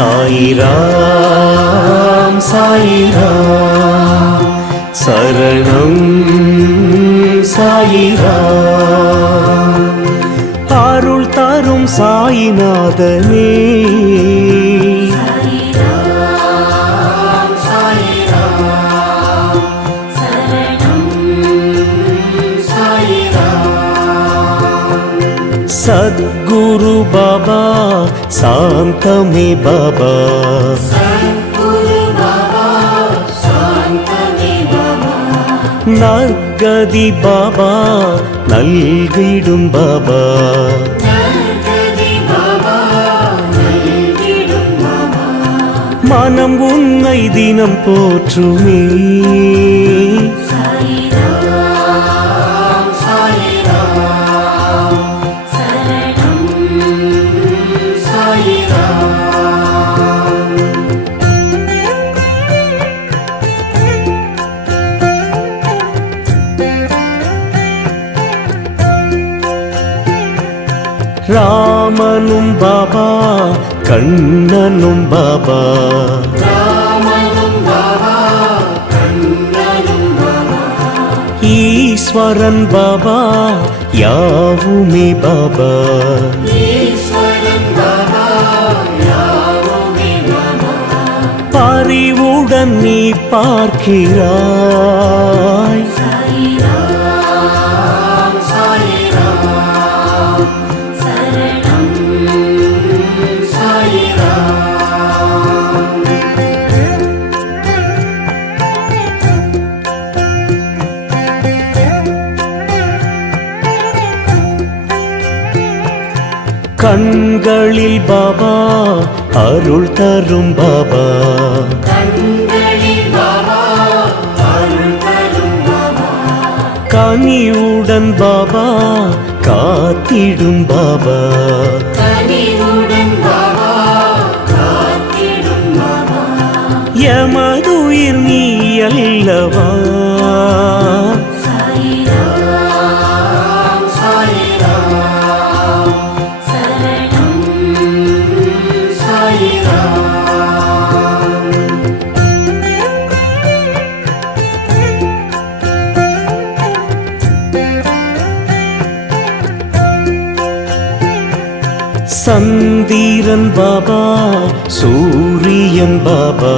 சாயிராம் சாயிராம் சரணம் சாயிராம் அருள் தரும் சாயிநாதனே सद्गुरु बाबा शांतमे बाबा नर्गदि बाबा नल्गिडुम बाबा मनम उन्नै दिनम पोற்றுமே ராமனும் பாபா கண்ணனும் பாபா ஈஸ்வரன் பாபா யாவுமே பாபா பரிவுடன் நீ பார்க்கிறாய் கண்களில் பாபா அருள் தரும் பாபா கனிவுடன் பாபா காத்திடும் பாபா எமதுயிர் நீ அல்லவா சந்திரன் பாபா சூரியன் பாபா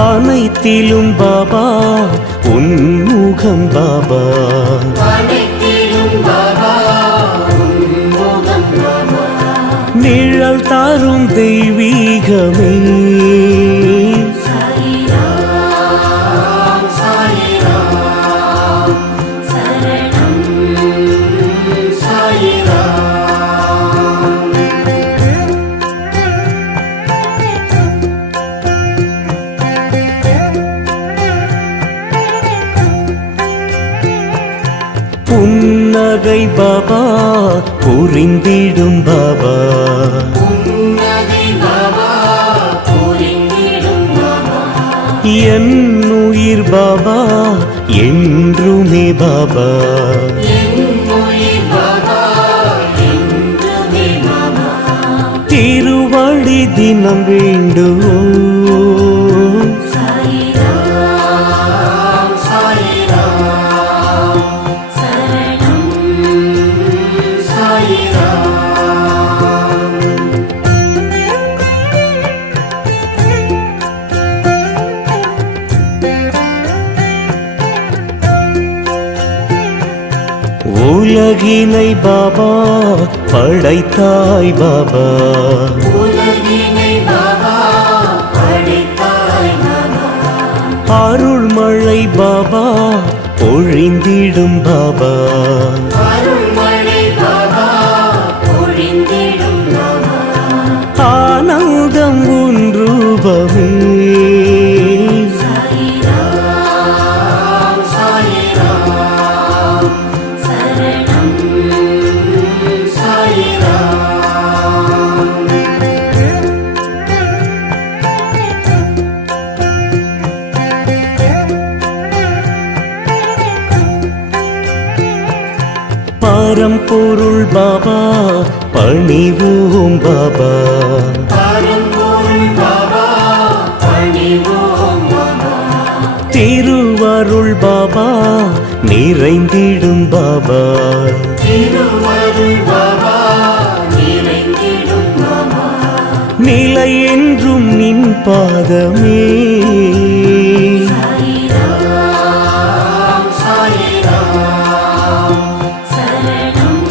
அனைத்திலும் பாபா உன்முகம் பாபா நிழல் தரும் தெய்வீகமே புன்னகை பாபா புரிந்திடும் பாபா என் உயிர் பாபா என்றுமே பாபா திருவடி தினம் வேண்டுவோம் உலகினை பாபா படைத்தாய் பாபா அருள்மழை பாபா பொழிந்திடும் பாபா ஆனந்தம் உன் ரூபமே பரம்பொருள் பாபா பணிவோம் பாபா. திருவருள் பாபா நிறைந்திடும் பாபா. திருவருள் பாபா நிறைந்திடும் பாபா. நிலை என்றும் நின் பாதமே. சாயிராம் சாயிராம் சரணம்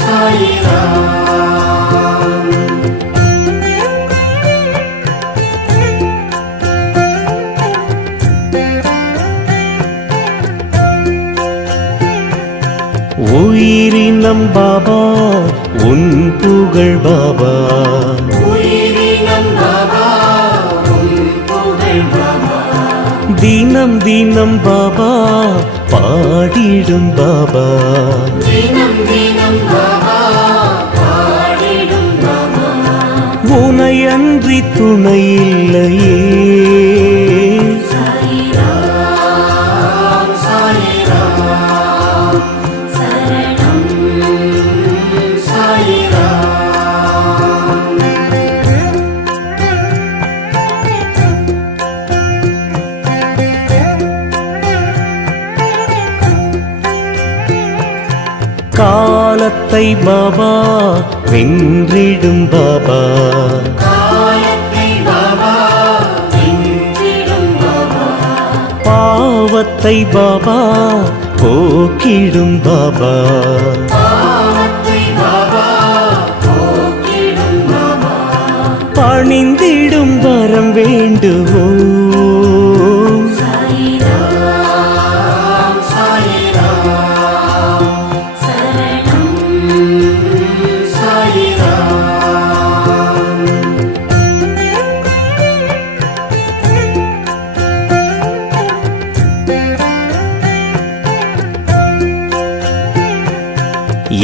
சாயிராம். உயிரினம் பாபா உன் புகழ் பாபா. உயிரினம் பாபா உன் புகழ் பாபா. தினம் தினம் பாபா பாடிடும் பாபா. தினம் தினம் பாபா பாடிடும் பாபா. உனையன்றி துணை இல்லையே. சாயிராம் சாயிராம் சரணம் சாயிராம். காலத்தை பாபா வென்றிடும் பாபா. காலத்தை பாபா வென்றிடும் பாபா. பாவத்தை பாபா போக்கிடும் பாபா. பாவத்தை பாபா போக்கிடும் பாபா. பணிந்திடும் வரம் வேண்டுவோம். சாயிராம் சாயிராம் சரணம் சாயிராம்.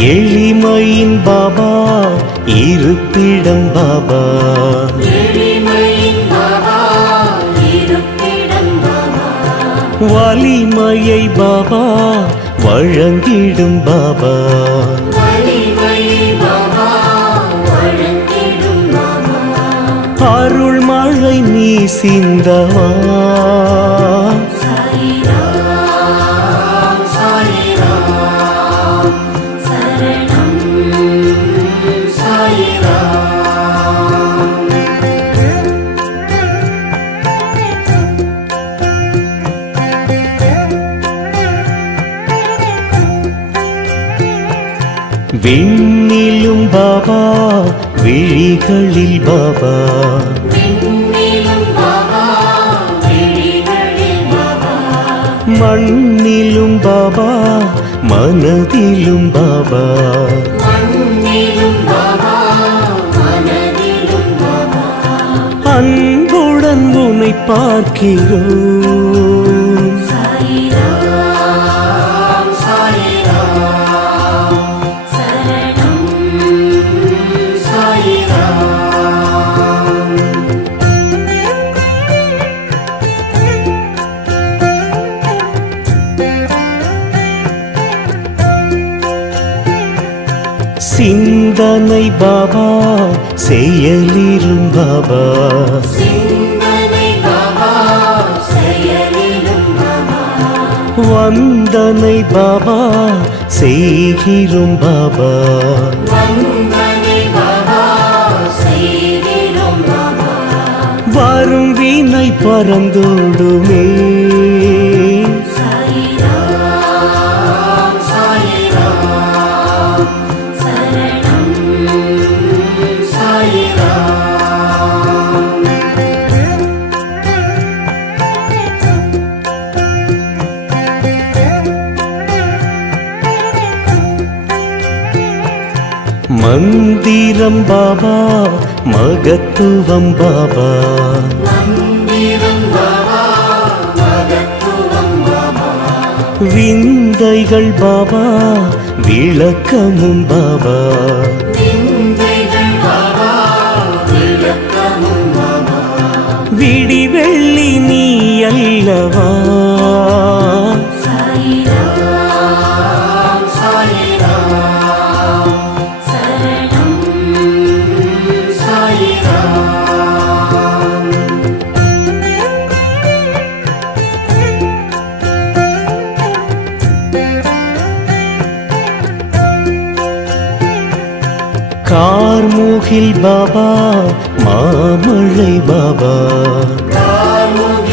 எளிமையின் பாபா இருப்பிடம் பாபா. எளிமையின் பாபா இருப்பிடம் பாபா. வலிமையை பாபா வழங்கிடும் பாபா. வலிமையை பாபா வழங்கிடும் பாபா. அருள் மழை நீ சிந்தவா. சாயிராம் சாயிராம் சரணம் சாயிராம். விண்ணிலும் பாபா விழிகளில் பாபா. விண்ணிலும் பாபா விழிகளில் பாபா. மண்ணிலும் பாபா மனதிலும் பாபா. மண்ணிலும் பாபா மனதிலும் பாபா. அன்புடன் உன்னை பார்க்கிறோம். சாயிராம் சாயிராம் சரணம் சாயிராம். சிந்தனை பாபா செயலிலும் பாபா. சிந்தனை பாபா செயலிலும் பாபா. வந்தனை பாபா செய்கிறோம் பாபா. வந்தனை பாபா செய்கிறோம் பாபா. வரும் வீணை பறந்தோடுமே. சாயிராம் சாயிராம் சரணம் சாயிராம். மந்திரம் பாபா மகத்துவம் பாபா. மந்திரம் பாபா மகத்துவம் பாபா. விந்தைகள் பாபா விளக்கமும் பாபா. விந்தைகள் பாபா விளக்கமும் பாபா. விடி வெள்ளி நீ அல்லவா. சாயிராம் சாயிராம் சரணம் கார்முகில் பாபா மாமழை பாபா கார்முகில்